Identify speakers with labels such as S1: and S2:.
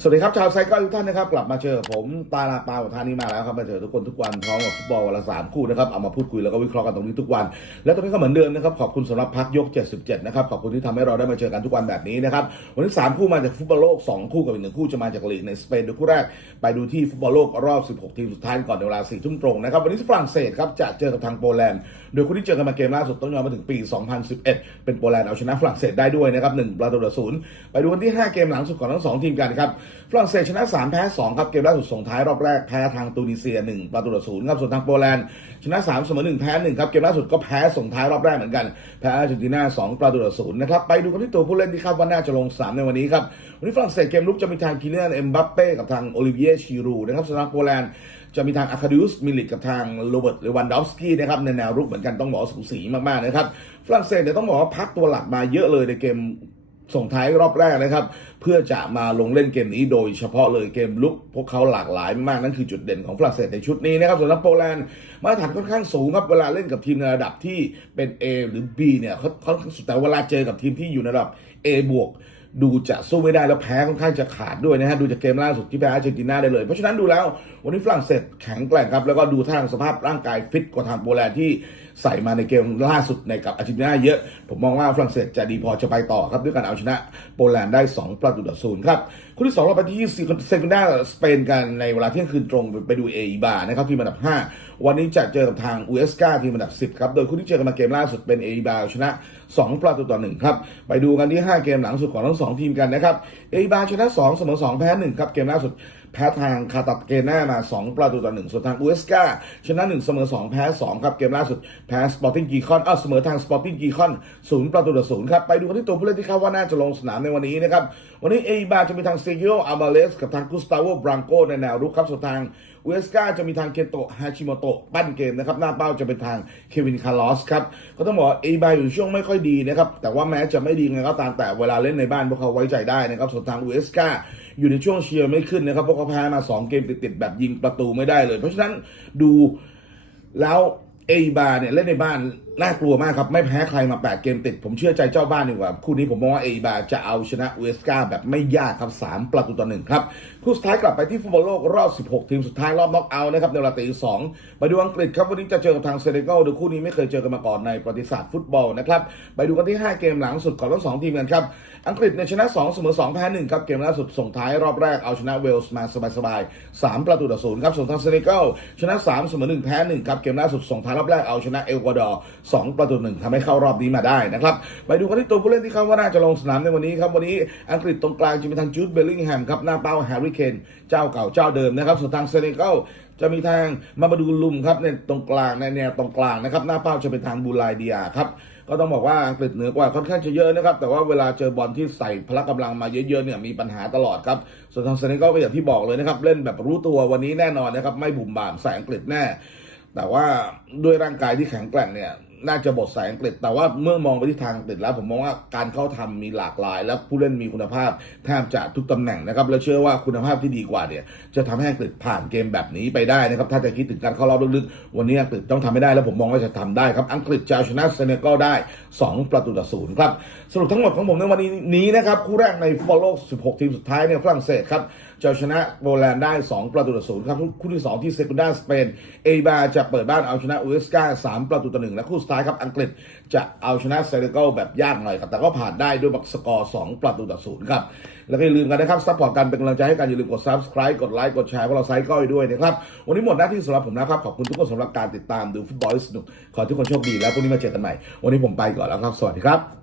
S1: สวัสดีครับชาวไซก้อยทุกท่านนะครับกลับมาเจอผมตาลาปาวัฒานี้มาแล้วครับมาเจอทุกคนทุกวันพร้อมกับฟุตบอลวันละสามคู่นะครับเอามาพูดคุยแล้วก็วิเคราะห์กันตรงนี้ทุกวัน และตรงนี้ก็เหมือนเดิมนะครับขอบคุณสำหรับพักยก 77 นะครับขอบคุณที่ทำให้เราได้มาเจอกันทุกวันแบบนี้นะครับวันนี้สามคู่มาจากฟุตบอลโลก 2 คู่กับอีกหนึ่งคู่จะมาจากลีกในสเปนโดยคู่แรก ไปดูที่ฟุตบอลโลกรอบ 16 ทีมสุดท้ายก่อนในเวลา4ทุ่มตรงนะครับวันนี้ฝรั่งเศสครับจะเจอกับทางโปแลนด์โดยคู่ที่เจอกันมาเกมล่าสุดต้องย้อนมาถึงปี 2011 เป็นโปแลนด์เอาชนะฝรั่งเศสได้ด้วยนะครับหนึ่งประตูต่อศูนย์ไปดูวันที่ 5 เกมหลังสุดของทั้งสองทีมกันครับฝรั่งเศสชนะ3แพ้2ครับเกมล่าสุดส่งท้ายรอบแรกแพ้ทางตูนิเซีย1ประตูต่อศูนย์ครับส่วนทางโปแลนด์ชนะ3เสมอ1แพ้1ครับเกมล่าสุดก็แพ้ส่งท้ายรอบแรกเหมือนกันแพ้อาร์เจนตินา2ประตูต่อศูนย์นะครับไปดูกันที่ตัวผู้เล่นที่คาดว่าน่าจะลงสนามในวันนี้ครับวันนี้ฝรั่งเศสเกมลุกจะมีทางคิเลียนเอ็มบัปเป้กับทางโอลิเวียชีรูนะครับส่วนทางโปแลนด์จะมีทางอาคาดิอุสมิลิกกับทางโรเบิร์ตเลวันดอฟสกี้นะครับในแนวรุกเหมือนกันต้องบอกสูสีมากๆนะครับฝรั่งเศสเนี่ยต้องบอกว่าพักตัวหลักมาเยอะเลยในเกม ส่งท้ายรอบแรกนะครับ เพื่อจะมาลงเล่นเกมนี้โดยเฉพาะเลยเกมลุกพวกเขาหลากหลายมากนั่นคือจุดเด่นของฝรั่งเศสในชุดนี้นะครับส่วนทางโปแลนด์มาตรฐานค่อนข้างสูงครับเวลาเล่นกับทีมในระดับที่เป็น A หรือ B เนี่ยเขาเขาแต่เวลาเจอกับทีมที่อยู่ในระดับ A บวกดูจะสู้ไม่ได้แล้วแพ้ค่อนข้างจะขาดด้วยนะฮะดูจากเกมล่าสุดที่แพ้อาร์เจนตินาได้เลย เพราะฉะนั้นดูแล้ววันนี้ฝรั่งเศสแข็งแกร่งครับ แล้วก็ดูทางสภาพร่างกายฟิตกว่าทางโปแลนด์ที่ใส่มาในเกมล่าสุดในกับอาร์เจนตินาเยอะ ผมมองว่าฝรั่งเศสจะดีพอจะไปต่อครับ ด้วยการเอาชนะโปแลนด์ได้ 2 ประตูต่อศูนย์ครับคู่ที่2เราไปที่สี่เซกันดาสเปนกันในเวลาเที่ยงคืนตรงไปดูเอีบานะครับทีมอันดับ 5 วันนี้จะเจอกับทางอุเอสกาทีมอันดับ 10 ครับ โดยคู่ที่เจอกันมาเกมล่าสุดเป็นเอีบาชนะ 2 ประตูต่อ1ครับ ไปดูกันที่ 5 เกมหลังสุดของทั้ง 2 ทีมกันนะครับเอีบาชนะ 2 เสมอ 2 แพ้ 1 ครับ เกมล่าสุด แพ้ทางคาตัดเกน่ามา 2 ประตูต่อ1ส่วนทางอุเอสกาชนะ 1 เสมอ 2 แพ้ 2 ครับเกมล่าสุดแพ้สปอร์ติ้งกีคอนเออเสมอทางสปอร์ติ้งกีคอน0ประตูต่อ0ครับไปดูกันที่ตัวผู้เล่นที่คาดว่าน่าจะลงสนามในวันนี้นะครับวันนี้เอบาจะมีทางเซกิโออามาเลสกับทางกุสตาโวบรังโกในแนวรุกครับส่วนทางอุเอสกาจะมีทางเคนโตะฮาชิโมโตะปั้นเกมนะครับ หน้าเป้าจะเป็นทางเควินคาร์ลอสครับ ก็ต้องบอกเอบาอยู่ช่วงไม่ค่อยดีนะครับ แต่ว่าแม้จะไม่ดีไงก็ตามแต่เวลาเล่นในบ้านพวกเขาไว้ใจได้นะครับ ส่วนทางอุเอสกา อยู่ในช่วงเชียร์ไม่ขึ้นนะครับเพราะเขาแพ้มา 2 เกมติดๆแบบยิงประตูไม่ได้เลย เพราะฉะนั้นดูแล้วเอบาเนี่ยเล่นในบ้านน่ากลัวมากครับ ไม่แพ้ใครมา 8 เกมติด ผมเชื่อใจเจ้าบ้านดีกว่า คู่นี้ผมมองว่าเอบาจะเอาชนะอุเอสกาแบบไม่ยากครับ 3 ประตูต่อหนึ่งครับ คู่สุดท้ายกลับไปที่ฟุตบอลโลกรอบ 16 ทีมสุดท้ายรอบน็อกเอาท์นะครับในเวลาตีสองไปดูอังกฤษครับ วันนี้จะเจอกับทางเซเนกัลโดยคู่นี้ไม่เคยเจอกันมาก่อนในประวัติศาสตร์ฟุตบอลนะครับไปดูกันที่ 5 เกมหลังสุดของทั้งสองทีมกันครับอังกฤษเนี่ยชนะ 2 เสมอ2แพ้1ครับเกมล่าสุดส่งท้ายรอบแรกเอาชนะเวลส์มาสบายๆ3ประตูต่อศูนย์ครับส่วนทางเซเนกัลชนะ3เสมอ1แพ้1ครับเกมล่าสุดส่งท้ายรอบแรกเอาชนะเอลกวาดอร์2 ประตูหนึ่งทำให้เข้ารอบนี้มาได้นะครับไปดูกันที่ตัวผู้เล่นที่คาดว่าน่าจะลงสนามในวันนี้ครับวันนี้อังกฤษตรงกลางจะมีทางจูดเบลลิงแฮมครับหน้าเป้าแฮร์รี่เคนเจ้าเก่าเจ้าเดิมนะครับส่วนทางเซเนกัลจะมีทางมามาดูลุมครับในตรงกลางในแนวตรงกลางนะครับหน้าเป้าจะเป็นทางบูไลเดียครับก็ต้องบอกว่าอังกฤษเหนือกว่าค่อนข้างจะเยอะนะครับ แต่ว่าเวลาเจอบอลที่ใส่พละกำลังมาเยอะๆเนี่ยมีปัญหาตลอดครับ ส่วนทางเซเนกัลก็อย่างที่บอกเลยนะครับ เล่นแบบรู้ตัววันนี้แน่นอนนะครับ ไม่บุ่มบ่ามใส่อังกฤษแน่ แต่ว่าด้วยร่างกายที่แข็งแกร่งเนี่ย น่าจะบทสายอังกฤษ แต่ว่าเมื่อมองไปที่ทางอังกฤษแล้ว ผมมองว่าการเข้าทำมีหลากหลาย และผู้เล่นมีคุณภาพแทบจะทุกตำแหน่งนะครับและเชื่อว่าคุณภาพที่ดีกว่าเนี่ยจะทำให้อังกฤษผ่านเกมแบบนี้ไปได้นะครับถ้าจะคิดถึงการเข้ารอบลึกๆวันนี้อังกฤษต้องทำให้ได้แล้วผมมองว่าจะทำได้ครับอังกฤษจะเอชนะเซเนกัลได้ 2 ประตูต่อศูนย์ครับสรุปทั้งหมดของผมในวันนี้นะครับคู่แรกในฟุตบอลโลก 16 ทีมสุดท้ายเนี่ยฝรั่งเศสครับ จะเอาชนะโปแลนด์ได้ 2 ประตูต่อศูนย์ครับคู่ที่ 2 ที่เซกุนดาสเปนเอบาจะเปิดบ้านเอาชนะอุเอสกา3ประตูต่อหนึ่งและคู่สุดท้ายครับอังกฤษจะเอาชนะเซเนกัลแบบยากหน่อยครับแต่ก็ผ่านได้ด้วยบักสกอร์2ประตูต่อศูนย์ครับแล้วก็อย่าลืมกันนะครับซัพพอร์ตกันเป็นกำลังใจให้กันอย่าลืมกด subscribe กดไลค์กดแชร์พวกเราไซค์ก้อยด้วยนะครับวันนี้หมดหน้าที่สำหรับผมนะครับขอบคุณทุกคนสำหรับการติดตามดูฟุตบอลสนุกขอให้ทุกคนโชคดีแล้วพรุ่งนี้มาเจอกันใหม่ วันนี้ผมไปก่อนแล้วครับ สวัสดีครับ